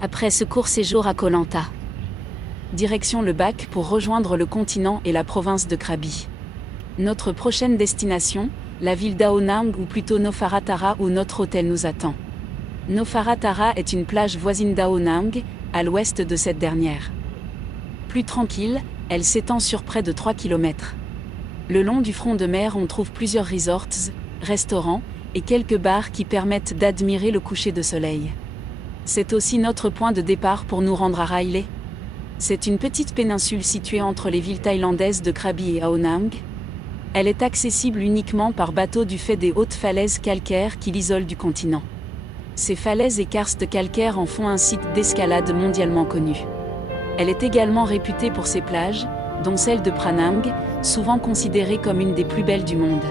Après ce court séjour à Koh Lanta. Direction le bac pour rejoindre le continent et la province de Krabi. Notre prochaine destination, la ville d'Ao Nang ou plutôt Nofaratara où notre hôtel nous attend. Nofaratara est une plage voisine d'Ao Nang, à l'ouest de cette dernière. Plus tranquille, elle s'étend sur près de 3 km. Le long du front de mer on trouve plusieurs resorts, restaurants, et quelques bars qui permettent d'admirer le coucher de soleil. C'est aussi notre point de départ pour nous rendre à Railay. C'est une petite péninsule située entre les villes thaïlandaises de Krabi et Ao Nang. Elle est accessible uniquement par bateau du fait des hautes falaises calcaires qui l'isolent du continent. Ces falaises et karstes calcaires en font un site d'escalade mondialement connu. Elle est également réputée pour ses plages, dont celle de Pranang, souvent considérée comme une des plus belles du monde.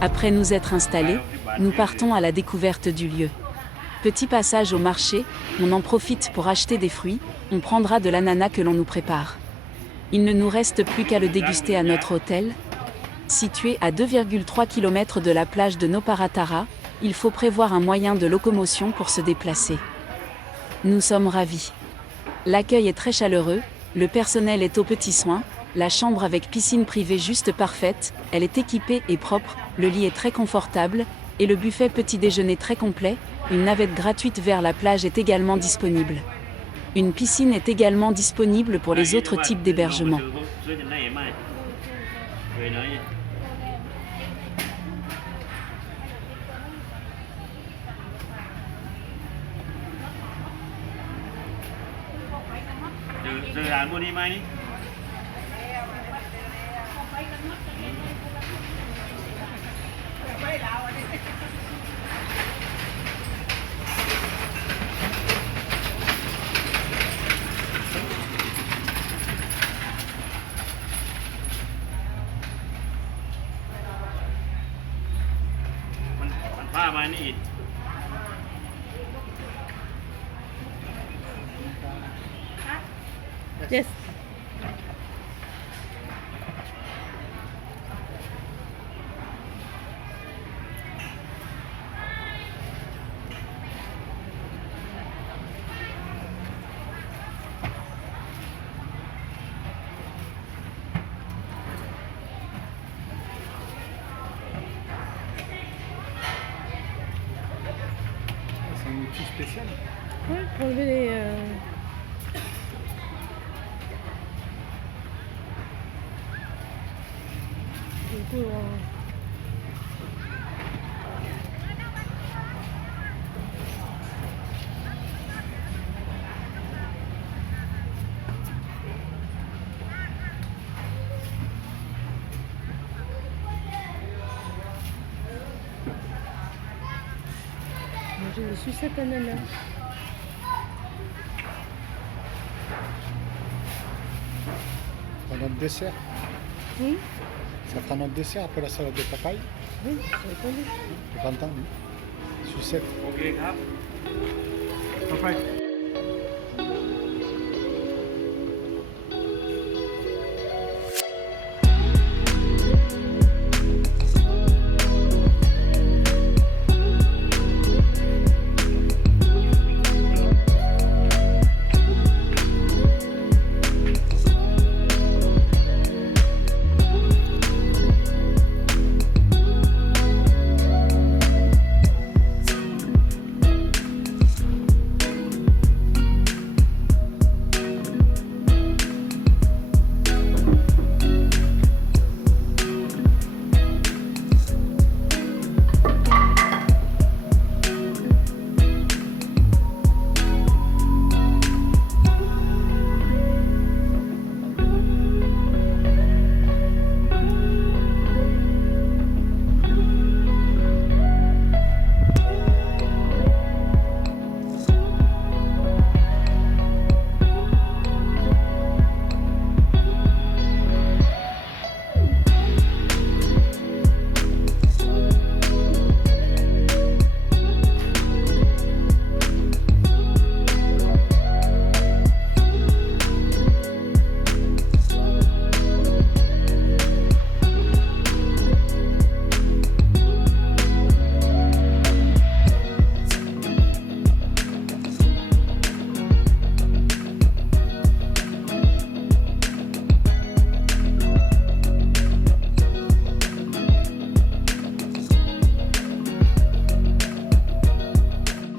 Après nous être installés, nous partons à la découverte du lieu. Petit passage au marché, on en profite pour acheter des fruits, on prendra de l'ananas que l'on nous prépare. Il ne nous reste plus qu'à le déguster à notre hôtel. Situé à 2,3 km de la plage de Noparatara, il faut prévoir un moyen de locomotion pour se déplacer. Nous sommes ravis. L'accueil est très chaleureux, le personnel est aux petits soins, la chambre avec piscine privée juste parfaite, elle est équipée et propre, le lit est très confortable, et le buffet petit déjeuner très complet, une navette gratuite vers la plage est également disponible. Une piscine est également disponible pour les autres types d'hébergements. Yes. C'est un outil spécial. Ouais, pour enlever les... Du coup, sucette ananas. Ça fera notre dessert. Oui, Ça fera notre dessert après la salade de papaye. oui, j'ai entendu. J'ai pas entendu. Sucette. Ok, Papaye.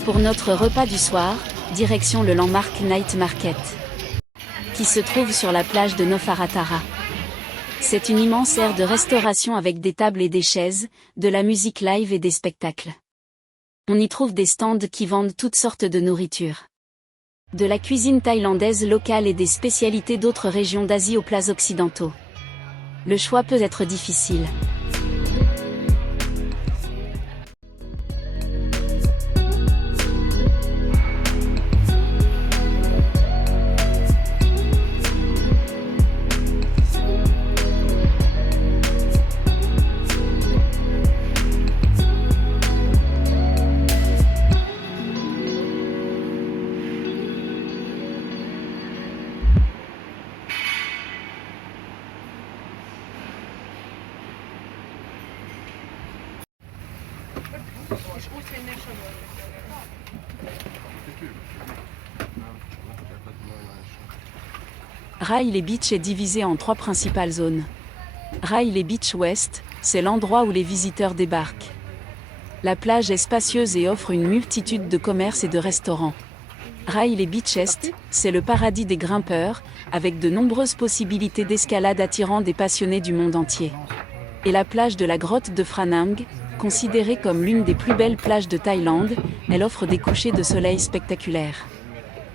Pour notre repas du soir, direction le Landmark Night Market, qui se trouve sur la plage de Nofaratara. C'est une immense aire de restauration avec des tables et des chaises, de la musique live et des spectacles. On y trouve des stands qui vendent toutes sortes de nourriture. De la cuisine thaïlandaise locale et des spécialités d'autres régions d'Asie aux plats occidentaux. Le choix peut être difficile. Railay Beach est divisé en 3 principales zones. Railay Beach West, c'est l'endroit où les visiteurs débarquent. La plage est spacieuse et offre une multitude de commerces et de restaurants. Railay Beach Est, c'est le paradis des grimpeurs, avec de nombreuses possibilités d'escalade attirant des passionnés du monde entier. Et la plage de la grotte de Phra Nang, considérée comme l'une des plus belles plages de Thaïlande, elle offre des couchers de soleil spectaculaires.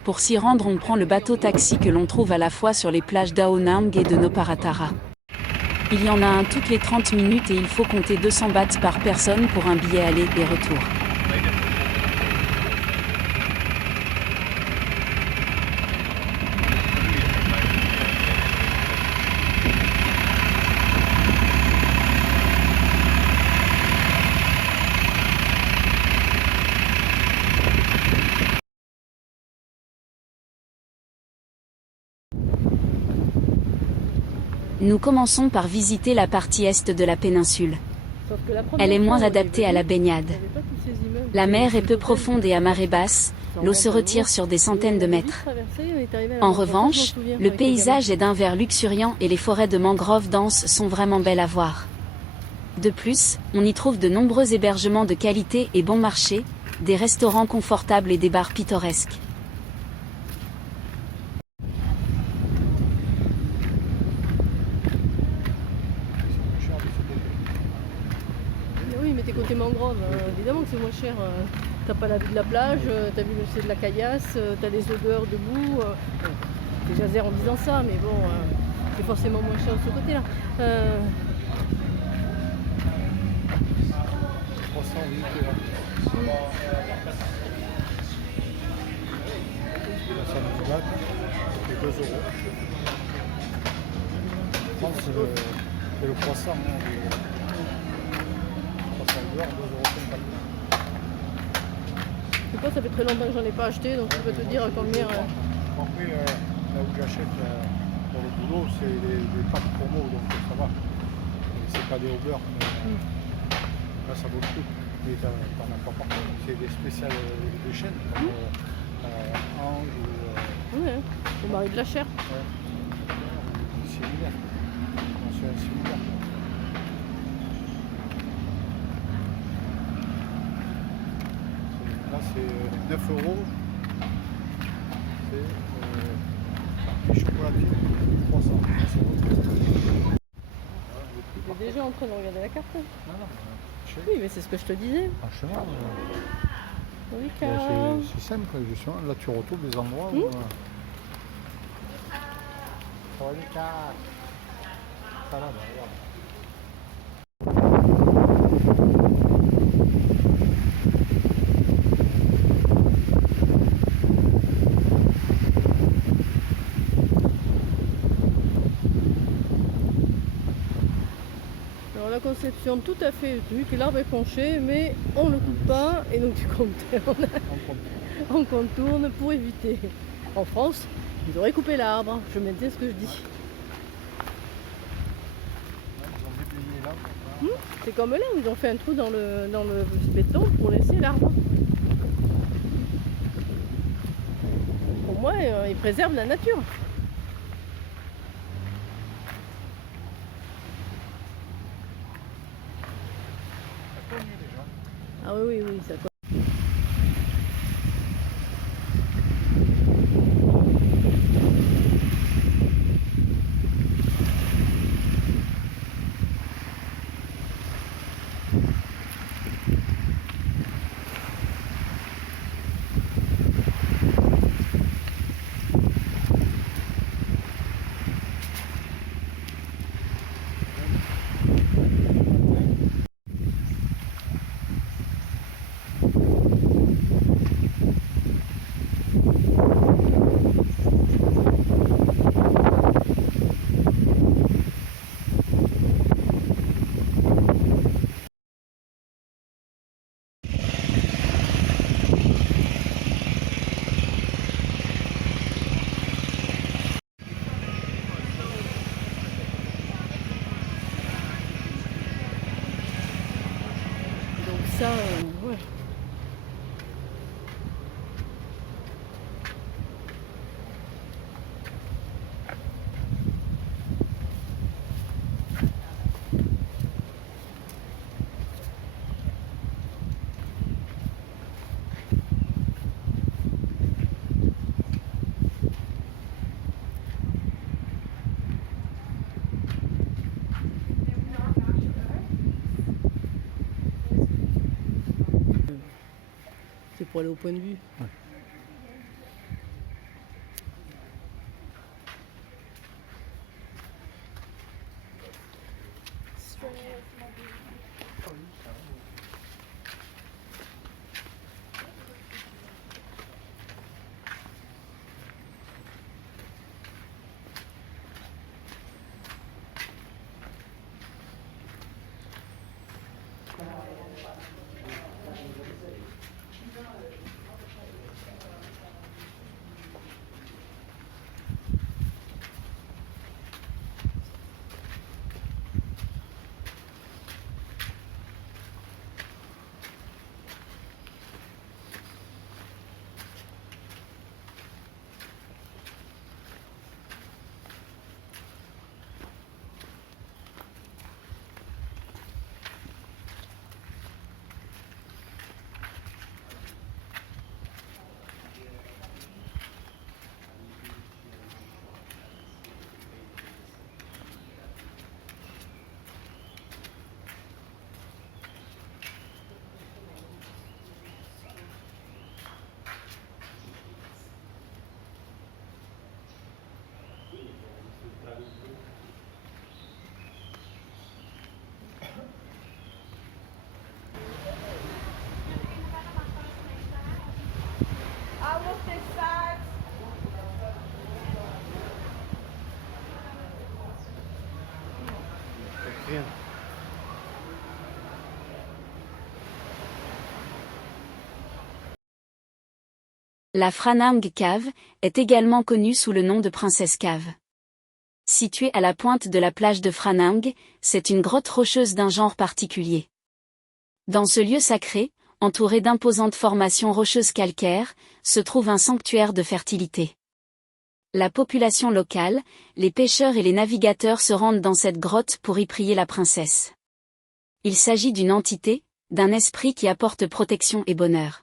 Pour s'y rendre, on prend le bateau-taxi que l'on trouve à la fois sur les plages d'Ao Nang et de Noparatara. Il y en a un toutes les 30 minutes et il faut compter 200 bahts par personne pour un billet aller et retour. Nous commençons par visiter la partie est de la péninsule. Elle est moins adaptée à la baignade. La mer est peu profonde et à marée basse, l'eau se retire sur des centaines de mètres. En revanche, le paysage est d'un vert luxuriant et les forêts de mangroves denses sont vraiment belles à voir. De plus, on y trouve de nombreux hébergements de qualité et bon marché, des restaurants confortables et des bars pittoresques. Oui, mais t'es côté mangrove, évidemment que c'est moins cher. T'as pas la vue de la plage, t'as vu c'est de la caillasse, t'as des odeurs de boue. Déjà zère en disant ça, mais bon, c'est forcément moins cher de ce côté-là. 308 là. Là, c'est 2 euros. Je pense que c'est le croissant. Hein, le croissant beurre, 2,50 €. Je sais pas, ça fait très longtemps que j'en ai pas acheté, donc je peux te dire combien. Après, là où j'achète pour le boulot, c'est les pâtes promo, donc ça va. C'est pas des au beurre, mais là ça vaut le coup. Mais t'en as pas partout. C'est des spéciales de chaîne, comme Ange ou Ouais, au mari de la chair. similaire. C'est un similaire. Là c'est 9 €. C'est chocolatine, 300. Tu es déjà en train de regarder la carte. Non, non, Oui, mais c'est ce que je te disais. franchement, Oui, c'est simple, justement. Là, tu retrouves des endroits où. Salade, regarde. Alors la conception tout à fait, vu que l'arbre est penché, mais on ne le coupe pas et donc tu comptes, on contourne pour éviter. En France, ils auraient coupé l'arbre, je maintiens ce que je dis. Ils ont déblayé là. C'est comme là où ils ont fait un trou dans le béton pour laisser l'arbre. Pour moi, ils préservent la nature. Ça cogne déjà. Ah oui, oui, oui, ça quoi. Donc ça, ouais. C'est pour aller au point de vue. Ouais. rien. La Franang Cave est également connue sous le nom de Princess Cave. Située à la pointe de la plage de Franang, c'est une grotte rocheuse d'un genre particulier. Dans ce lieu sacré, entouré d'imposantes formations rocheuses calcaires, se trouve un sanctuaire de fertilité. La population locale, les pêcheurs et les navigateurs se rendent dans cette grotte pour y prier la princesse. Il s'agit d'une entité, d'un esprit qui apporte protection et bonheur.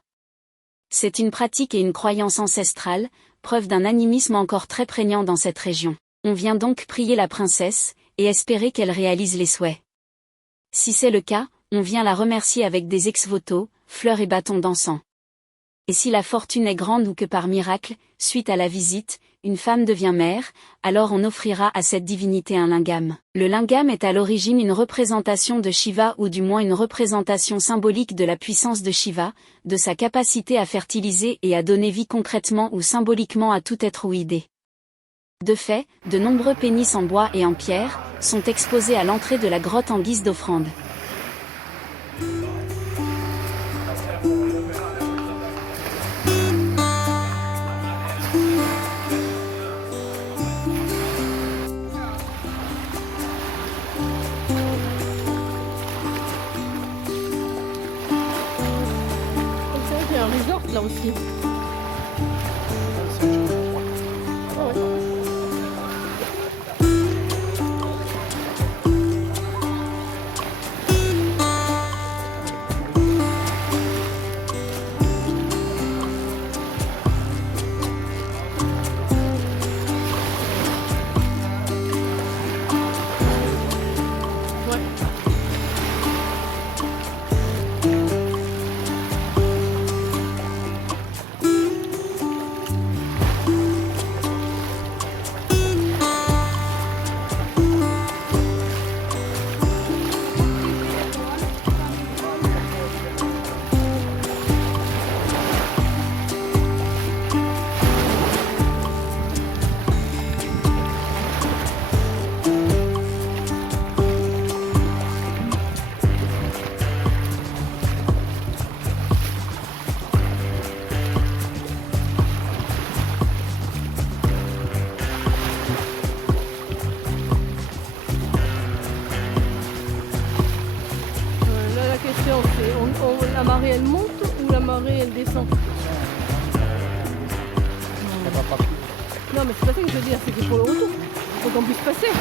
C'est une pratique et une croyance ancestrale, preuve d'un animisme encore très prégnant dans cette région. On vient donc prier la princesse, et espérer qu'elle réalise les souhaits. Si c'est le cas, on vient la remercier avec des ex-voto, fleurs et bâtons d'encens. Et si la fortune est grande ou que par miracle, suite à la visite, une femme devient mère, alors on offrira à cette divinité un lingam. Le lingam est à l'origine une représentation de Shiva ou du moins une représentation symbolique de la puissance de Shiva, de sa capacité à fertiliser et à donner vie concrètement ou symboliquement à tout être ou idée. De fait, de nombreux pénis en bois et en pierre sont exposés à l'entrée de la grotte en guise d'offrande. C'est vrai qu'il y a un resort là aussi. Ah ouais. Ouais. Là, la question c'est la marée elle monte ou la marée elle descend? Ça va pas plus. Non mais c'est pas ça que je veux dire, c'est qu'il faut le retour. Il faut qu'on puisse passer.